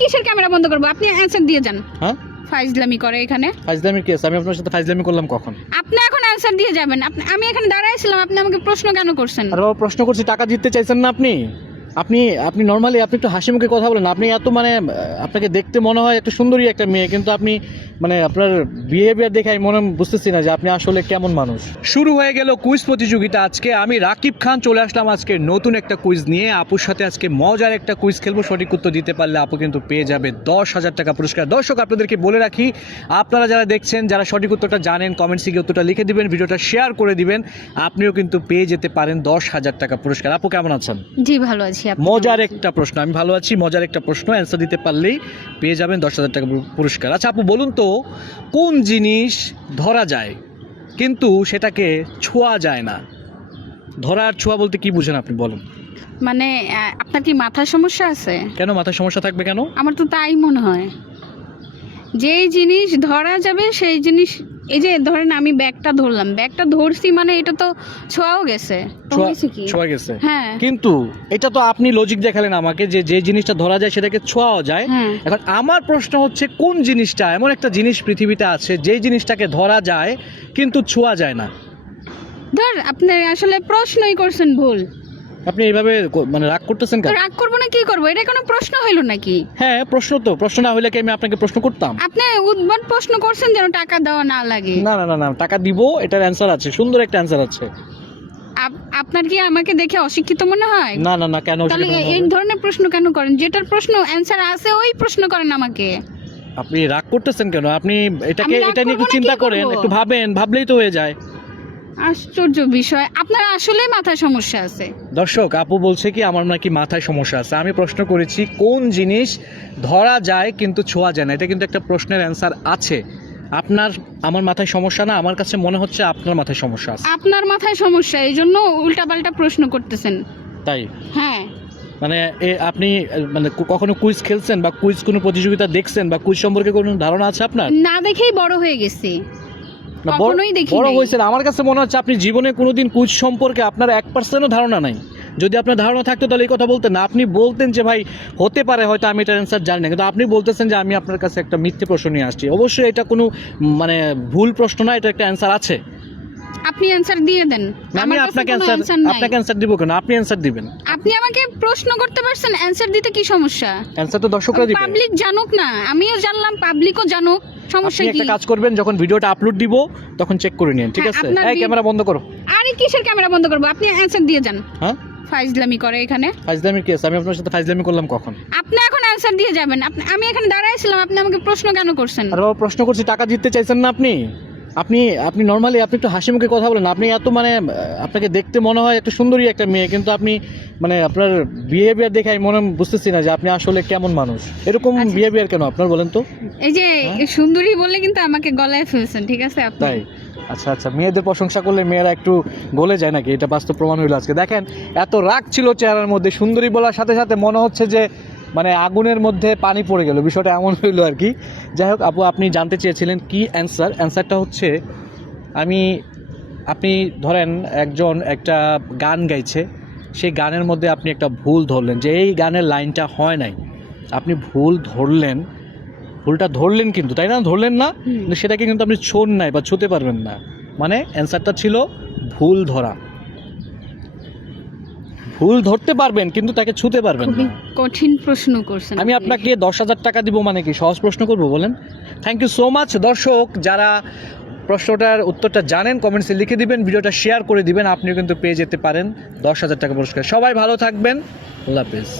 কিসের ক্যামেরা বন্ধ করবো? আপনি অ্যানসার দিয়ে যান। হ্যাঁ, ফাইজলামি করে এখানে। ফাইজলামি কি আছে? আমি আপনার সাথে ফাইজলামি করলাম কখন? আপনি এখন অ্যানসার দিয়ে যাবেন। আমি এখানে দাঁড়াইছিলাম, আপনি আমাকে প্রশ্ন কেন করছেন? আরে বাবা, প্রশ্ন করছি, টাকা জিততে চাইছেন না আপনি? আপনি নর্মালি আপনি একটু হাসি মুখে কথা বলেন। আপনি এত মানে আপনাকে দেখতে মনে হয় একটু সুন্দরী একটা মেয়ে, কিন্তু আপনি মানে আপনার বিহেভিয়ার দেখে আমি মনে বুঝতেছি না যে আপনি আসলে কেমন মানুষ। শুরু হয়ে গেল কুইজ প্রতিযোগিতা। আজকে আমি রাকিব খান চলে আসলাম আজকে নতুন একটা কুইজ নিয়ে। আপুর সাথে আজকে মজার একটা কুইজ খেলবো। সঠিক উত্তর দিতে পারলে আপু কিন্তু পেয়ে যাবে 10,000 টাকা পুরস্কার। দর্শক, আপনাদেরকে বলে রাখি, আপনারা যারা দেখছেন, যারা সঠিক উত্তরটা জানেন, কমেন্টসে গিয়ে উত্তরটা লিখে দিবেন, ভিডিওটা শেয়ার করে দিবেন, আপনিও কিন্তু পেয়ে যেতে পারেন 10,000 টাকা পুরস্কার। আপু কেমন আছেন? জি ভালো আছি। আপনি মজার কেমন আছেন? একটা প্রশ্ন, আমি ভালো আছি। মজার একটা প্রশ্ন, অ্যান্সার দিতে পারলেই পেয়ে যাবেন 10,000 টাকা পুরস্কার। আচ্ছা আপু, বলুন তো, কোন জিনিস ধরা যায় কিন্তু সেটাকে ছোঁয়া যায় না? ধরা আর ছোঁয়া বলতে কি বুঝেন আপনি, বলেন? মানে আপনার কি মাথার সমস্যা আছে? কেন মাথায় সমস্যা থাকবে কেন? আমার তো তাই মনে হয়। যেই জিনিস ধরা যাবে সেই জিনিস, এই যে ধরেন আমি ব্যাগটা ধরলাম, ব্যাগটা ধরছি মানে এটা তো ছোঁয়াও গেছে। তো হয়েছে কি? ছোঁয়া গেছে। হ্যাঁ কিন্তু এটা তো আপনি লজিক দেখালেন আমাকে যে যে জিনিসটা ধরা যায় সেটাকে ছোঁয়াও যায়। হ্যাঁ। এখন আমার প্রশ্ন হচ্ছে, কোন জিনিসটা এমন একটা জিনিস পৃথিবীতে আছে যে জিনিসটাকে ধরা যায় কিন্তু ছোঁয়া যায় না? ধর আপনি আসলে প্রশ্নই করছেন ভুল। আপনি এইভাবে মানে রাগ করতেছেন তো কেন? রাগ করবো না, কি করবো? এটা কোনো প্রশ্ন হইল নাকি? হ্যাঁ প্রশ্ন তো, প্রশ্ন না হইলে কি আমি আপনাকে প্রশ্ন করতাম? আপনি উদ্ভট প্রশ্ন করছেন যেন টাকা দেওয়া না লাগে। না না না না, টাকা দিব, এটার অ্যান্সার আছে, সুন্দর একটা অ্যান্সার আছে। আপনার কি আমাকে দেখে অশিক্ষিত মনে হয়? না না না, কেন? তাহলে এই ধরনের প্রশ্ন কেন করেন? যেটার প্রশ্ন অ্যান্সার আছে ওই প্রশ্ন করেন আমাকে। আপনি রাগ করতেছেন কেন? আপনি আমি রাগ এটা নিয়ে একটু করবো না, চিন্তা কি করেন, করবো? একটু ভাবেন, ভাবলেই তো হয়ে যায়। আশ্চর্য বিষয়, আপনার আসলেই মাথায় সমস্যা আছে। দর্শক, আপু বলছে কি আমার নাকি মাথায় সমস্যা আছে। আমি প্রশ্ন করেছি কোন জিনিস ধরা যায় কিন্তু ছোঁয়া যায় না। এটা কিন্তু একটা প্রশ্নের অ্যান্সার আছে। আপনার আমার মাথায় সমস্যা না, আমার কাছে মনে হচ্ছে আপনার মাথায় সমস্যা আছে। আপনার মাথায় সমস্যা, এই জন্য উল্টাপাল্টা প্রশ্ন করতেছেন। তাই? হ্যাঁ। মানে আপনি মানে কখনো কুইজ খেলছেন বা কুইজ কোনো প্রতিযোগিতা দেখছেন বা কুইজ সম্পর্কে কোনো ধারণা আছে আপনার? না দেখেই বড় হয়ে গেছি, না, কখনোই দেখি বড় নাই। হয়েছেন। আমার কাছে মনে হচ্ছে আপনি জীবনে কোনোদিন কুইজ সম্পর্কে আপনার 1%ও ধারণা নাই। যদি আপনার ধারণা থাকতো তাহলে এই কথা বলতেন না। আপনি বলতেন যে ভাই হতে পারে, হয়তো আমি এটার অ্যান্সার জানি না, কিন্তু আপনি বলতেছেন যে আমি আপনার কাছে একটা মিথ্যে প্রশ্ন নিয়ে আসছি। অবশ্যই এটা কোনো মানে ভুল প্রশ্ন না, এটা একটা অ্যান্সার আছে। আপনি অ্যানসার দিয়ে দেন। আমি আমার কাছে আপনাকে কোনো অ্যান্সার answer নাই। আপনাকে অ্যান্সার দিব কেন? আপনি অ্যান্সার দিবেন। আপনি আমাকে প্রশ্ন করতে পারছেন, অ্যানসার দিতে কি সমস্যা? অ্যান্সার তো দর্শকরা দিবে। পাবলিক জানুক না, আমিও জানলাম, পাবলিকও জানুক, সমস্যা আপনি কি? একটা কাজ করবেন, যখন ভিডিওটা আপলোড দিব তখন চেক করে নিন, ঠিক হ্যাঁ, আছে? আপনার এই ক্যামেরা বন্ধ করো। আরে কিসের ক্যামেরা বন্ধ করবো? আপনি অ্যানসার দিয়ে যান। হ্যাঁ, ফাইজলামি করে এখানে। ফাইজলামি কি আছে? আমি আপনার সাথে ফাইজলামি করলাম কখন? আপনি এখন অ্যানসার দিয়ে যাবেন। আমি এখানে দাঁড়াইছিলাম, আপনি আমাকে প্রশ্ন কেন করছেন? আরে বাবা, প্রশ্ন করছি, টাকা জিততে চাইছেন না আপনি? আপনি নর্মালি আপনি একটু হাসি মুখে কথা বলেন। আপনি এত মানে আপনাকে দেখতে মনে হয় একটু সুন্দরী একটা মেয়ে, কিন্তু আপনি মানে আপনার বিহেভিয়ার দেখে আমি মনে বুঝতেছি না যে আপনি আসলে কেমন মানুষ। এরকম আচ্ছা। বিহেভিয়ার কেন আপনার, বলেন তো? এই যে হ্যাঁ? সুন্দরী বলে কিন্তু আমাকে গলায় ফেলছেন, ঠিক আছে আপনি? তাই? আচ্ছা আচ্ছা, মেয়েদের প্রশংসা করলে মেয়েরা একটু গলে যায় নাকি? এটা বাস্তব প্রমাণ হইলো আজকে। দেখেন, এত রাগ ছিল চেহারার মধ্যে, সুন্দরী বলার সাথে সাথে মনে হচ্ছে যে মানে আগুনের মধ্যে পানি পড়ে গেল, বিষয়টা এমন হইলো আর কি। যাই হোক আপু, আপনি জানতে চেয়েছিলেন কি অ্যান্সার। অ্যান্সারটা হচ্ছে আপনি ধরেন একজন একটা গান গাইছে, সেই গানের মধ্যে আপনি একটা ভুল ধরলেন যে এই গানের লাইনটা হয় নাই। আপনি ভুলটা ধরলেন কিন্তু, তাই না? ধরলেন না, কিন্তু সেটাকে কিন্তু আপনি ছোঁন নাই বা ছুঁতে পারবেন না। মানে অ্যান্সারটা ছিল ভুল ধরা। ভুল ধরতে পারবেন কিন্তু তাকে ছুঁতে পারবেন খুবই না। কঠিন প্রশ্ন করছেন আমি আপনি। আপনাকে 10,000 টাকা দিব মানে কি সহজ প্রশ্ন করবো বলেন? Thank you so much. দর্শক, যারা প্রশ্নটার উত্তরটা জানেন কমেন্টসে লিখে দিবেন, ভিডিওটা শেয়ার করে দিবেন, আপনিও কিন্তু পেয়ে যেতে পারেন 10,000 টাকা পুরস্কার। সবাই ভালো থাকবেন, আল্লাহ হাফেজ।